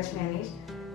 Jayalakshmi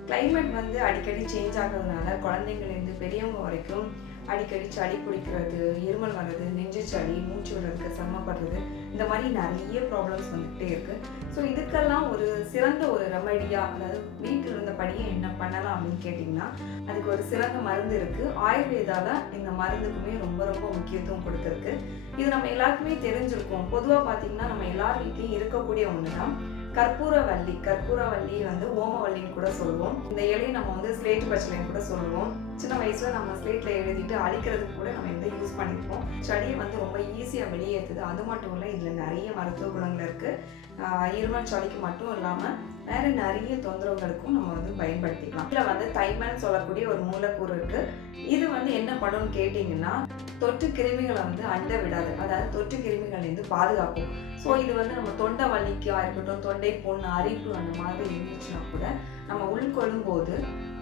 climate வந்து அடிக்கடி change ஆகிறதுனால குழந்தைங்கள்லேருந்து பெரியவங்க வரைக்கும் அடிக்கடி சளி பிடிக்கிறது இருமல் வர்றது நெஞ்சு சளி மூச்சு விடுறதுக்கு சிரமப்படுறது இந்த மாதிரி நிறைய ப்ராப்ளம்ஸ் வந்துகிட்டே இருக்கு. ஸோ இதுக்கெல்லாம் ஒரு சிறந்த ஒரு ரெமடியா அதாவது வீட்டில் இருந்தபடியே என்ன பண்ணலாம் அப்படின்னு கேட்டிங்கன்னா அதுக்கு ஒரு சிறந்த மருந்து இருக்கு. ஆயுர்வேதாவில் இந்த மருந்துக்குமே ரொம்ப ரொம்ப முக்கியத்துவம் கொடுத்துருக்கு. இது நம்ம எல்லாருக்குமே தெரிஞ்சிருக்கோம். பொதுவாக பார்த்தீங்கன்னா நம்ம எல்லார் வீட்லேயும் இருக்கக்கூடிய ஒன்று தான் கற்பூரவள்ளி கற்பூரவள்ளி வந்து ஓமவள்ளின்னு கூட சொல்லுவோம். இந்த இலையை நம்ம வந்து ஸ்லேட் பச்சிலைன்னு கூட சொல்லுவோம். சின்ன வயசுல நம்ம ஸ்லேட்ல எழுதிட்டு அழிக்கிறதுக்கு கூட நம்ம இதை யூஸ் பண்ணிருப்போம். சளியை வந்து ரொம்ப ஈஸியாக வெளியேற்றுது அது மட்டும் இல்லை இதில் நிறைய மருத்துவ குணங்கள் இருக்குது இருமல் சளிக்கு மட்டும் இல்லாமல் வேறு நிறைய தொந்தரவுகளுக்கும் நம்ம வந்து பயன்படுத்திக்கலாம். இதில் வந்து தைமன் சொல்லக்கூடிய ஒரு மூலக்கூறு இருக்குது இது வந்து என்ன பண்ணும்னு கேட்டிங்கன்னா தொற்று கிருமிகளை வந்து அண்ட விடாது அதாவது தொற்று கிருமிகள்லேருந்து பாதுகாக்கும். ஸோ இது வந்து நம்ம தொண்டை வலிக்கா இருக்கட்டும் தொண்டை பொண்ணு அரிப்பு அந்த மாதிரி இருந்துச்சுன்னா கூட நம்ம உள்கொள்ளும் போது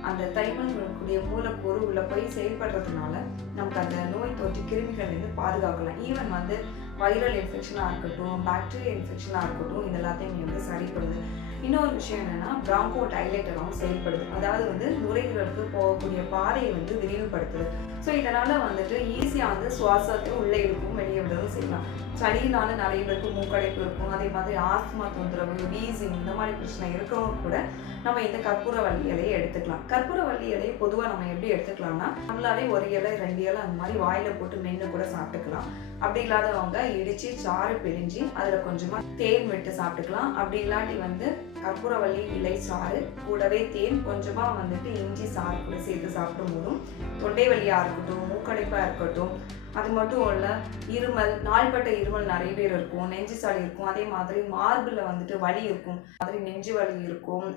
அந்த தைமன் கூடிய மூலக்கூறு உள்ள போய் செயல்படுறதுனால நமக்கு அந்த நோய் தொற்று கிருமிகள்லேருந்து பாதுகாக்கலாம். ஈவன் வந்து வைரல் இன்ஃபெக்ஷனாக இருக்கட்டும் பாக்டீரியல் இன்ஃபெக்ஷனாக இருக்கட்டும் இது எல்லாத்தையும் வந்து சரிப்படுது. இன்னொரு விஷயம் என்னென்னா பிராங்கோ டைலேட்டரும் செயல்படுது. அதாவது வந்து நுரையீரலுக்கு போகக்கூடிய பாதையை வந்து விரிவுபடுத்துது. ஸோ இதனால் வந்துட்டு ஈஸியாக வந்து சுவாசத்தை உள்ளே இருக்கும் வெளியே விடவும் செய்யலாம். சளியினால நிறைய பேருக்கு மூக்கடைப்பு இருக்கும். அதே மாதிரி ஆஸ்துமா தொந்தரவு வீசிங் இந்த மாதிரி பிரச்சனை இருக்கிறவங்க கூட நம்ம இந்த கற்பூரவள்ளி இலையை எடுத்துக்கலாம். கற்பூரவள்ளி இலையை பொதுவாக நம்ம எப்படி எடுத்துக்கலாம்னா நம்மளாலே ஒரு இலை ரெண்டு இலை அந்த மாதிரி வாயில் போட்டு மென்று கூட சாப்பிட்டுக்கலாம். அப்படி இல்லாதவங்க இடித்து சாறு பிழிஞ்சு அதில் கொஞ்சமாக தேன் விட்டு சாப்பிட்டுக்கலாம். அப்படி இல்லாட்டி வந்து கற்பூரவள்ளி இலை சாறு கூடவே தேன் கொஞ்சமாக வந்துட்டு இஞ்சி சாறு கூட சேர்த்து சாப்பிடும் போதும். தொண்டை வலியாக இருக்கட்டும் மூக்கடைப்பாக இருக்கட்டும் அது மட்டும் இல்லை இருமல் நாள்பட்ட இருமல் நிறைய பேர் இருக்கும் நெஞ்சு சளி இருக்கும் அதே மாதிரி மார்பில் வந்துட்டு வலி இருக்கும் மாதிரி நெஞ்சு வலி இருக்கும்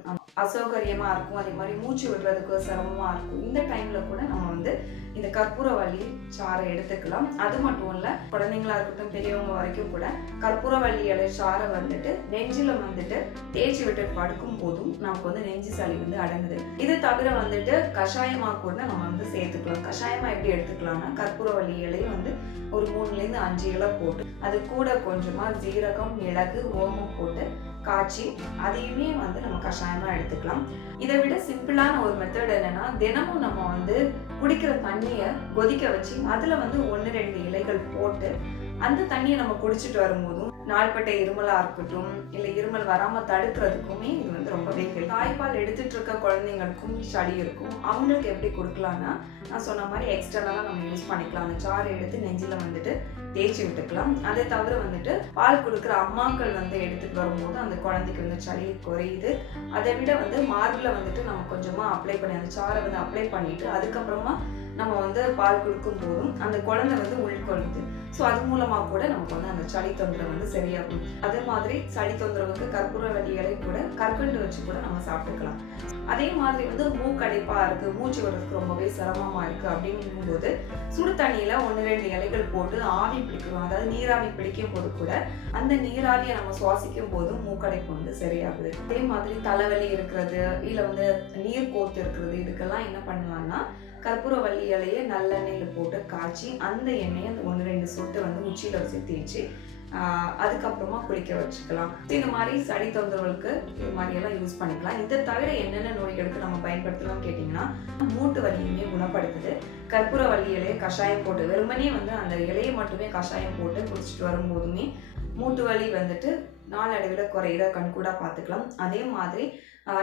அசௌகரியமாக இருக்கும் அதே மாதிரி மூச்சு விடுறதுக்கு சிரமமாக இருக்கும். இந்த டைமில் கூட நம்ம வந்து இந்த கற்பூரவள்ளி சாறை எடுத்துக்கலாம். அது மட்டும் இல்லை குழந்தைங்களா இருக்கட்டும் பெரியவங்க வரைக்கும் கூட கற்பூரவள்ளி இலை சாறை வந்துட்டு நெஞ்சில் வந்துட்டு தேய்ச்சி விட்டு படுக்கும் போதும் நமக்கு வந்து நெஞ்சு சளி வந்து அடங்குது. இது தவிர வந்துட்டு கஷாயமாக கூட நம்ம வந்து சேர்த்துக்கலாம். கஷாயமாக எப்படி எடுத்துக்கலாம்னா கற்பூரவள்ளி இலையை வந்து ஒரு மூணுலேருந்து அஞ்சு இலை போட்டு அது கூட கொஞ்சமா ஜீரகம் மிளகு ஓமம் போட்டு காய்ச்சி அதையுமே வந்து நம்ம கஷாயமாக எடுத்துக்கலாம். இதை விட சிம்பிளான ஒரு மெத்தட் என்னன்னா தினமும் நம்ம வந்து குடிக்கிற தண்ணியை கொதிக்க வச்சு அதுல வந்து ஒன்று ரெண்டு இலைகள் போட்டு அந்த தண்ணியை நம்ம குடிச்சிட்டு வரும்போதும் நாள்பட்ட இருமலா இருக்கட்டும் இல்லை இருமல் வராம தடுக்கிறதுக்குமே இது வந்து ரொம்பவே ஹெல்ப். தாய்ப்பால் எடுத்துட்டு இருக்க குழந்தைங்களுக்கும் சளி இருக்கும். அவங்களுக்கு எப்படி கொடுக்கலாம்னா நான் சொன்ன மாதிரி எக்ஸ்டர்னலாக நம்ம யூஸ் பண்ணிக்கலாம். அந்த சாறு எடுத்து நெஞ்சில் வந்துட்டு தேய்ச்சி விட்டுக்கலாம். அதை தவிர வந்துட்டு பால் கொடுக்குற அம்மாக்கள் வந்து எடுத்துட்டு வரும்போது அந்த குழந்தைக்கு வந்து சளி குறையுது. அதை விட வந்து மார்பில் வந்துட்டு நம்ம கொஞ்சமாக அப்ளை பண்ணி அந்த சாறை வந்து அப்ளை பண்ணிட்டு அதுக்கப்புறமா நம்ம வந்து பால் கொடுக்கும் போதும் அந்த குழந்தை வந்து உள்கொள்ளுது ஸோ அது மூலமாக கூட நமக்கு வந்து அந்த சளி தொந்தரவு வந்து சரியாகும். அதே மாதிரி சளி தொந்தரவுக்கு கற்பூர இலை கூட கற்கண்டு வச்சு கூட நம்ம சாப்பிட்டுக்கலாம். அதே மாதிரி வந்து மூக்கடைப்பா இருக்கு மூச்சு வர்றதுக்கு ரொம்பவே சிரமமா இருக்கு அப்படிங்கும்போது சுடு தண்ணியில் ஒன்று ரெண்டு இலைகள் போட்டு ஆவி பிடிக்கிறோம் அதாவது நீராவி பிடிக்கும் போது கூட அந்த நீராவியை நம்ம சுவாசிக்கும் போது மூக்கடைப்பு வந்து சரியாகுது. அதே மாதிரி தலைவலி இருக்கிறது இல்லை வந்து நீர் கோத்து இருக்கிறது இதுக்கெல்லாம் என்ன பண்ணலாம்னா கற்பூரவள்ளி இலையை நல்லெண்ணெயில் போட்டு காய்ச்சி அந்த எண்ணெயை அந்த ஒன்று ரெண்டு சொட்டு வந்து உச்சியில் வச்சு தேய்ச்சி அதுக்கப்புறமா குளிக்க வச்சுக்கலாம். இந்த மாதிரி சளி தொந்தரவுகளுக்கு இது மாதிரியெல்லாம் யூஸ் பண்ணிக்கலாம். இதை தவிர என்னென்ன நோய்களுக்கு நம்ம பயன்படுத்தலாம் கேட்டிங்கன்னா மூட்டு வலியுமே குணப்படுத்துது. கற்பூரவள்ளி இலையை கஷாயம் போட்டு வெறுமனே வந்து அந்த இலையை மட்டுமே கஷாயம் போட்டு குடிச்சிட்டு வரும்போதுமே மூட்டு வலி வந்துட்டு நாளடைவில் குறையிற கண்கூடாக பார்த்துக்கலாம். அதே மாதிரி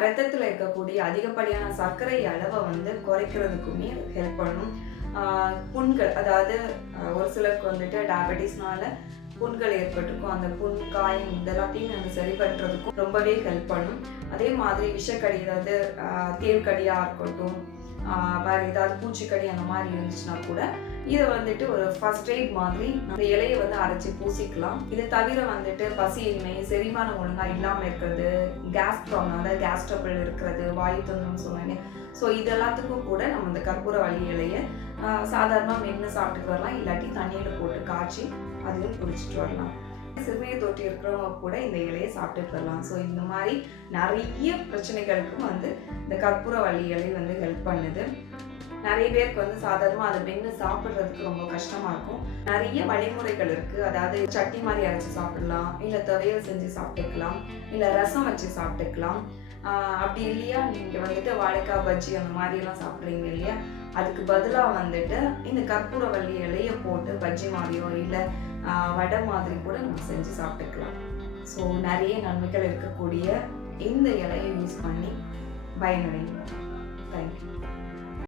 ரத்தத்தில் இருக்கக்கூடிய அதிகப்படியான சர்க்கரை அளவை வந்து குறைக்கிறதுக்குமே ஹெல்ப் பண்ணும். புண்கள் அதாவது ஒரு சிலருக்கு வந்துட்டு டயபெட்டிஸ்னால புண்கள் ஏற்பட்டிருக்கும். அந்த புண் காயம் இதெல்லாத்தையும் நம்ம சரி பண்ணுறதுக்கும் ரொம்பவே ஹெல்ப் பண்ணும். அதே மாதிரி விஷக்கடி ஏதாவது ஆஹ் இருக்கட்டும் வேறு ஏதாவது பூச்சிக்கடி அந்த மாதிரி இருந்துச்சுன்னா கூட இதை வந்துட்டு ஒரு ஃபர்ஸ்ட் எய்ட் மாதிரி அந்த இலையை வந்து அரைச்சி பூசிக்கலாம். இதை தவிர வந்துட்டு பசியின்மை செரிமானம் ஒழுங்கா இல்லாமல் இருக்கிறது கேஸ் ப்ராப்ளம் அதாவது கேஸ் ட்ரபிள் இருக்கிறது வாயு தொந்தரம்னு சொன்னாங்க ஸோ இது எல்லாத்துக்கும் கூட நம்ம இந்த கற்பூர வழி இலையை சாதாரணமாக மென்று சாப்பிட்டுட்டு வரலாம். இல்லாட்டி தண்ணியில் போட்டு காய்ச்சி அதையும் குடிச்சிட்டு வரலாம். சிறுநீர் தொட்டி இருக்கிறவங்க கூட இந்த இலையை சாப்பிட்டுட்டு வரலாம். ஸோ இந்த மாதிரி நிறைய பிரச்சனைகளுக்கும் வந்து இந்த கற்பூர வழி இலை வந்து ஹெல்ப் பண்ணுது. நிறைய பேருக்கு வந்து சாதாரணமாக அதை மென்று சாப்பிட்றதுக்கு ரொம்ப கஷ்டமாக இருக்கும். நிறைய வழிமுறைகள் இருக்குது அதாவது சட்னி மாதிரி அரைச்சி சாப்பிடலாம் இல்லை துவையல் செஞ்சு சாப்பிட்டுக்கலாம் இல்லை ரசம் வச்சு சாப்பிட்டுக்கலாம். அப்படி இல்லையா? நீங்கள் வந்துட்டு வாழைக்காய் பஜ்ஜி அந்த மாதிரிலாம் சாப்பிட்றீங்க இல்லையா? அதுக்கு பதிலாக வந்துட்டு இந்த கற்பூரவள்ளி இலைய போட்டு பஜ்ஜி மாதிரியோ இல்லை வடை மாதிரி கூட நம்ம செஞ்சு சாப்பிட்டுக்கலாம். ஸோ நிறைய நன்மைகள் இருக்கக்கூடிய இந்த இலையை யூஸ் பண்ணி பயனடைங்க தேங்க்யூ